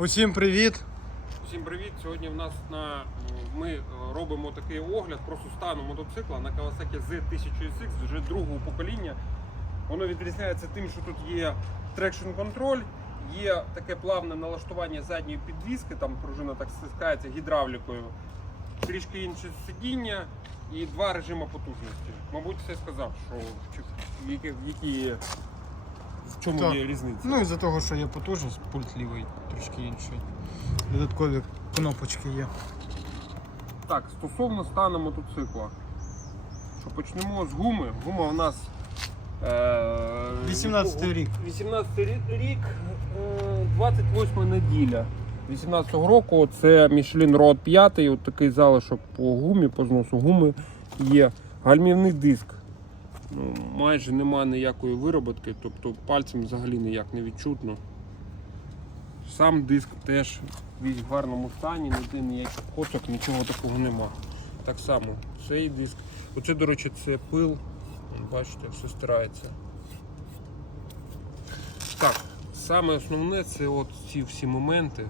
Усім привіт! Всім привіт! Сьогодні в нас на ми е, робимо такий огляд просто стану мотоцикла на Kawasaki Z1000SX вже другого покоління. Воно відрізняється тим, що тут є трекшн контроль, є таке плавне налаштування задньої підвіски, там пружина так стискається гідравлікою, трішки інше сидіння і два режими потужності. Мабуть, все сказав, що які, які в чому Так. є різниця. Ну із-за того, що є потужність, пульт лівий трішки інший. Додаткові кнопочки є. Так, стосовно стану мотоцикла. Що почнемо з гуми. Гума у нас. Е, 18-й рік. 18 рік, е, 28 неділя. 18-го року це Michelin Road 5, от такий залишок по гумі, по зносу гуми є. Гальмівний диск. Ну, майже немає ніякої вироботки, тобто пальцем взагалі ніяк не відчутно. Сам диск теж в гарному стані, ніде ніяких коцок, нічого такого нема. Так само цей диск. Оце, до речі, це пил. Бачите, все стирається. Так, саме основне це от ці всі моменти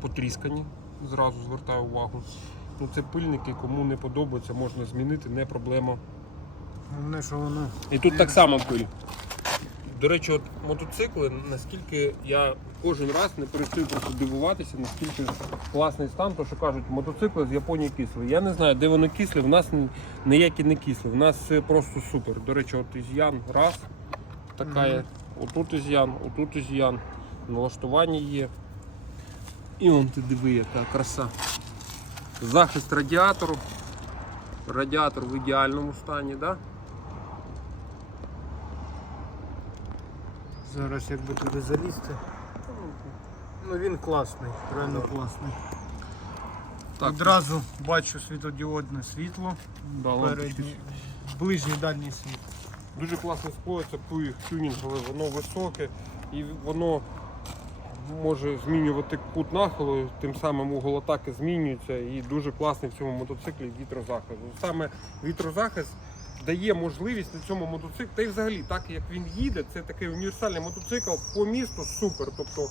потріскані, зразу звертаю увагу. Ну, це пильники, кому не подобається, можна змінити, не проблема. Головне, що воно. І тут так само пиль. До речі, от мотоцикли, наскільки я кожен раз не перестаю просто дивуватися, наскільки класний стан, то що кажуть, мотоцикли з Японії кисли. Я не знаю, де вони кисли, в нас ніякі не кисли. В нас все просто супер. До речі, от із'ян раз, така є. Отут із'ян, отут із'ян. Налаштування є. І он ти диви, яка краса. Захист радіатору. Радіатор в ідеальному стані, так? Да? Зараз якби туди залізти. Ну він класний, реально класний. Так. Одразу бачу світодіодне світло. Да, лампочки. Передній, ближній дальній світ. Дуже класно це пуїх тюнінгове, воно високе і воно може змінювати кут нахилу, тим самим угол атаки змінюється і дуже класний в цьому мотоциклі вітрозахист. Саме вітрозахист дає можливість на цьому мотоциклі, та й взагалі так як він їде, це такий універсальний мотоцикл по місту супер. Тобто,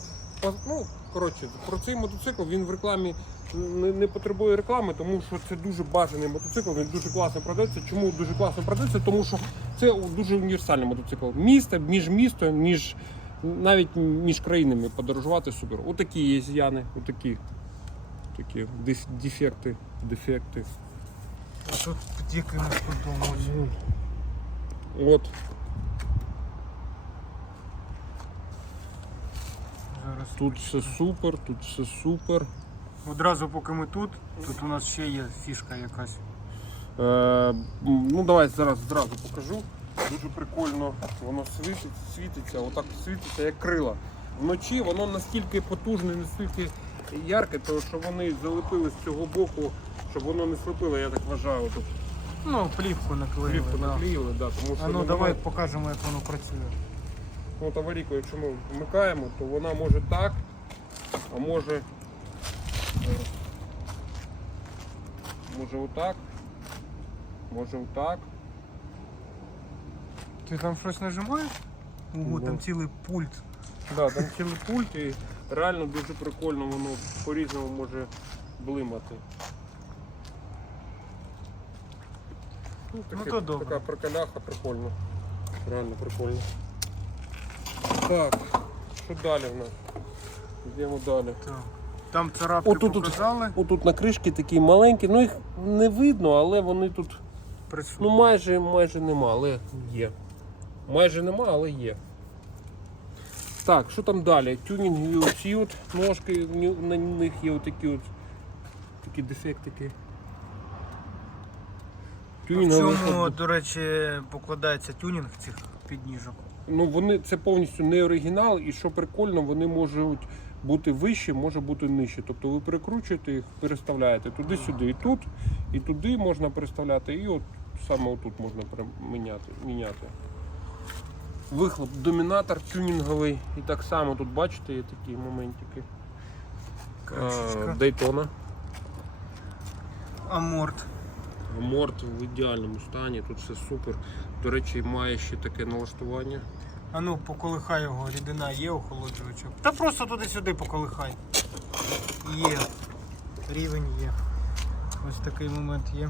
ну, коротше, про цей мотоцикл він в рекламі не, не потребує реклами, тому що це дуже бажаний мотоцикл, він дуже класно продається. Чому дуже класно продається? Тому що це дуже універсальний мотоцикл. Місто, між містом, між навіть між країнами подорожувати супер. Отакі є з'яни, отакі. Такі дефекти, дефекти. А тут під якимось кутом ось. От. Зараз. Тут все супер, тут все супер. Одразу поки ми тут, тут у нас ще є фішка якась. Е, ну давай зараз зразу покажу. Дуже прикольно, воно світить, світиться, отак світиться, як крила. Вночі воно настільки потужне, настільки ярке, то що вони залепили з цього боку, щоб воно не слепило, я так вважаю. Тут Ну, плівку наклеїли. плівку да. наклеїли, да, тому що А ну воно- давай покажемо, як воно працює. От аварійку, якщо ми вмикаємо, то вона може так, а може, е, може отак, може отак. Ти там щось нажимаєш? Ого, Ну. там цілий пульт. Да, там цілий пульт і реально дуже прикольно воно по-різному може блимати. Ну, таке- то добре. Така приколяха прикольно. Реально прикольно. Так, що далі в нас? Йдемо далі. Так. Там царапки Отут тут- показали. Отут на кришки такі маленькі, ну їх не видно, але вони тут Присутні. ну майже майже нема, але є. Майже нема, але є. Так, що там далі? Тюнінгові оці от ножки, на них є отакі от такі дефектики. В Тюнінгові чому, до речі, покладається тюнінг цих підніжок? ну вони це повністю не оригінал, і що прикольно, вони можуть бути вищі, може бути нижче. Тобто ви перекручуєте їх, переставляєте туди-сюди, і тут, і туди можна переставляти, і от саме отут можна міняти. міняти. Вихлоп, домінатор тюнінговий, і так само тут бачите, є такі моментики. Кришечка. Дейтона. Аморт. Морт в ідеальному стані, тут все супер. До речі, має ще таке налаштування. А ну, поколихай його, рідина є охолоджувача. Та просто туди-сюди поколихай. Є. Рівень є. Ось такий момент є.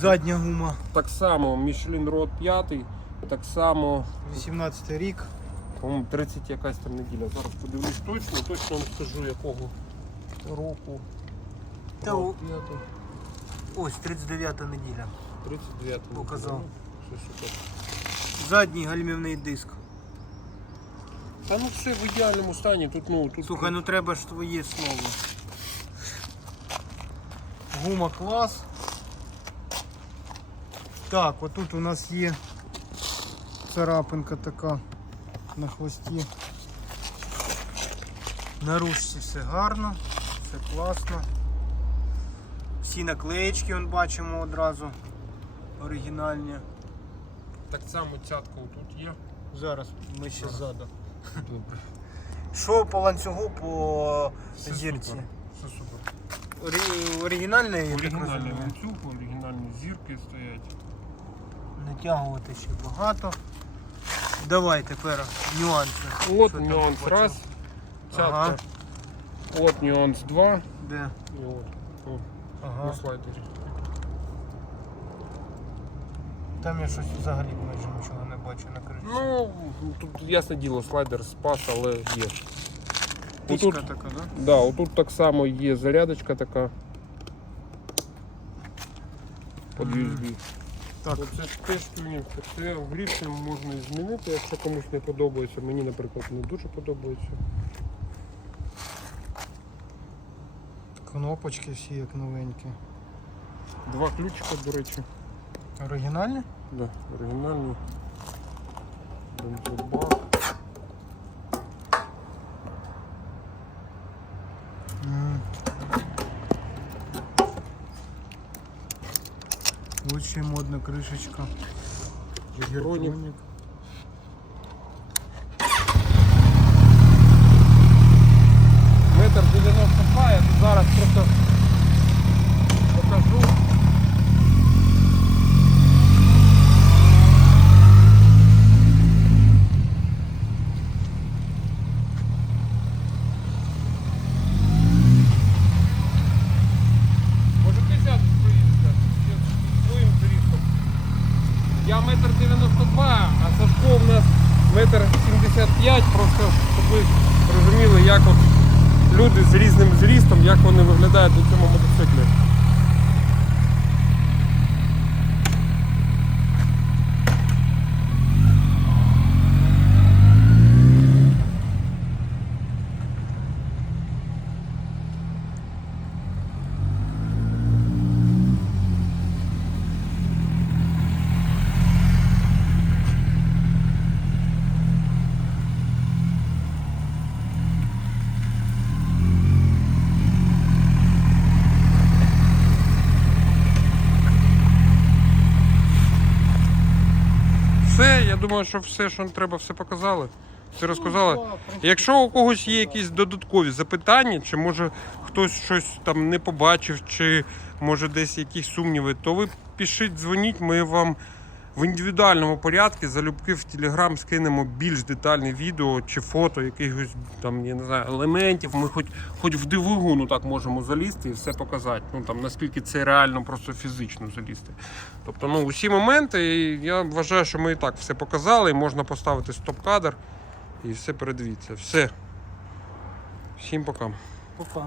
Задня гума. Так само Michelin Road 5, так само, 18 рік. по-моєму, 30 якась там неділя. Зараз подивлюсь точно, точно вам скажу якого року. Та у- Ось 39 неділя. 39 Показав. Ну. Задній гальмівний диск. Та ну все в ідеальному стані. Тут, ну, тут Слухай, ну треба ж твоє слово. Гума клас. Так, отут у нас є царапинка така на хвості. На ручці все гарно, все класно. Всі наклеєчки вон бачимо одразу. Оригінальні. так само цятка тут є. Зараз ми ще Зараз. ззаду. Добре. Що по ланцюгу по Все зірці? супер. Все супер. Орі- Оригінальний, я так Оригінальний розумію. ланцюг, оригінальні зірки стоять. Натягувати ще багато. Давай тепер нюанси. От там нюанс бачу? раз. Цятка. Ага. От нюанс два. Де? І от. О, Ага. на слайдері. Там я щось взагалі майже нічого не бачу на кришці. Ну, тут ясне діло, слайдер спас, але є. Пічка отут- така, да? Да, отут так само є зарядочка така. Під Мгм. USB. Так. Оце теж тюнінг. Це в гріші можна і змінити, якщо комусь не подобається. Мені, наприклад, не дуже подобається. Кнопочки всі як новенькі. Два ключика, до речі. Оригінальні? Да, оригінальні. Бензобак. М. Ось ще модна кришечка. Гідронік. Гідронік. Метр 92, я тут зараз просто покажу. Може ти сядеш проїздити зі своїм туристом. Я метр 92, а Сашко у нас метр 75, просто щоб ви розуміли, як от люди з різним зрістом, як вони виглядають на цьому мотоциклі. Все, я думаю, що все, що треба, все показали. Все розказали. Якщо у когось є якісь додаткові запитання, чи може хтось щось там не побачив, чи може десь якісь сумніви, то ви пишіть, дзвоніть, ми вам в індивідуальному порядку залюбки в Телеграм скинемо більш детальне відео чи фото якихось там, я не знаю, елементів. Ми хоч, хоч в дивигуну так можемо залізти і все показати. Ну там наскільки це реально просто фізично залізти. Тобто, ну, усі моменти, і я вважаю, що ми і так все показали, і можна поставити стоп-кадр і все передивіться. Все. Всім пока. Опа.